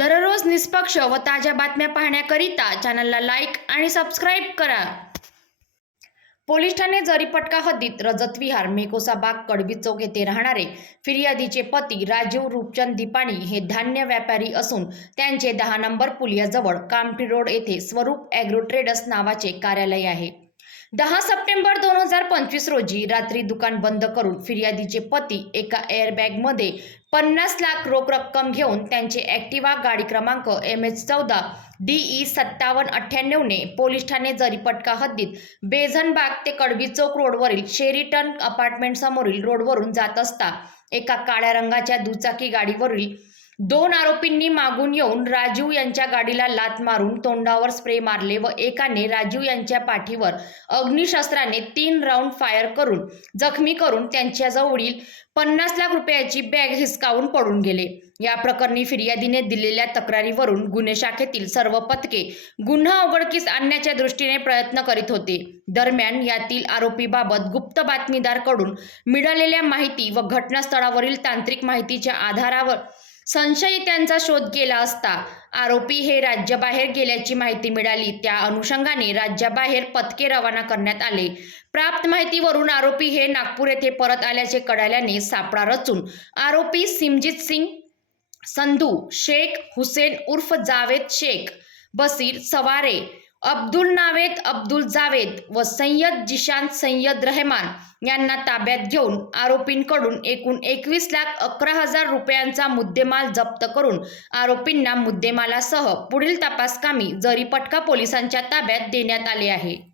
दररोज निष्पक्ष व ताज्या बातम्या पाहण्याकरिता चॅनलला लाईक आणि सबस्क्राईब करा. पोलीस ठाणे जरीपटका हद्दीत रजत विहार मेकोसा बाग कडबी चौक येथे राहणारे फिर्यादीचे पती राजीव रूपचंद दिपाणी हे धान्य व्यापारी असून त्यांचे दहा नंबर पुलियाजवळ कामठी रोड येथे स्वरूप ॲग्रो ट्रेडर्स नावाचे कार्यालय आहे. दहा सप्टेंबर दोन हजार पंचवीस रोजी रात्री दुकान बंद करून फिर्यादीचे पती एका एअरबॅगमध्ये पन्नास लाख रोख रक्कम घेऊन त्यांचे ॲक्टिवा गाडी क्रमांक एम एच चौदा डी ई सत्तावन्न अठ्ठ्याण्णवने पोलीस ठाणे जरीपटका हद्दीत बेझनबाग ते कडबी चौक रोडवरील शेरीटन अपार्टमेंटसमोरील रोडवरून जात असता एका काळ्या रंगाच्या दुचाकी गाडीवरील दोन आरोपींनी मागून येऊन राजीव यांच्या गाडीला लात मारून तोंडावर स्प्रे मारले व एकाने राजीव यांच्या पाठीवर अग्निशस्त्राने तीन राऊंड फायर करून जखमी करून त्यांच्याजवळील पन्नास लाख रुपयाची बॅग हिसकावून पडून गेले. या प्रकरणी फिर्यादीने दिलेल्या तक्रारीवरून गुन्हे शाखेतील सर्व पथके गुन्हा उघडकीस आणण्याच्या दृष्टीने प्रयत्न करीत होते. दरम्यान यातील आरोपीबाबत गुप्त बातमीदारकडून मिळालेल्या माहिती व घटनास्थळावरील तांत्रिक माहितीच्या आधारावर संशयितांचा शोध केला असता. आरोपी हे राज्याबाहेर गेल्याची माहिती मिळाली. त्या अनुषंगाने राज्याबाहेर पथके रवाना करण्यात आले. प्राप्त माहितीवरून आरोपी हे नागपूर येथे परत आल्याचे कळाल्याने सापळा रचून आरोपी सिमजित सिंग संधू शेख हुसेन उर्फ जावेद शेख बसीर सवारे अब्दुल नावेद अब्दुल जावेद व सय्यद जिशान सय्यद रहमान यांना ताब्यात घेऊन आरोपींकडून एकूण एकवीस लाख अकरा हजार रुपयांचा मुद्देमाल जप्त करून आरोपींना मुद्देमालासह पुढील तपासकामी जरीपटका पोलिसांच्या ताब्यात देण्यात आले आहे.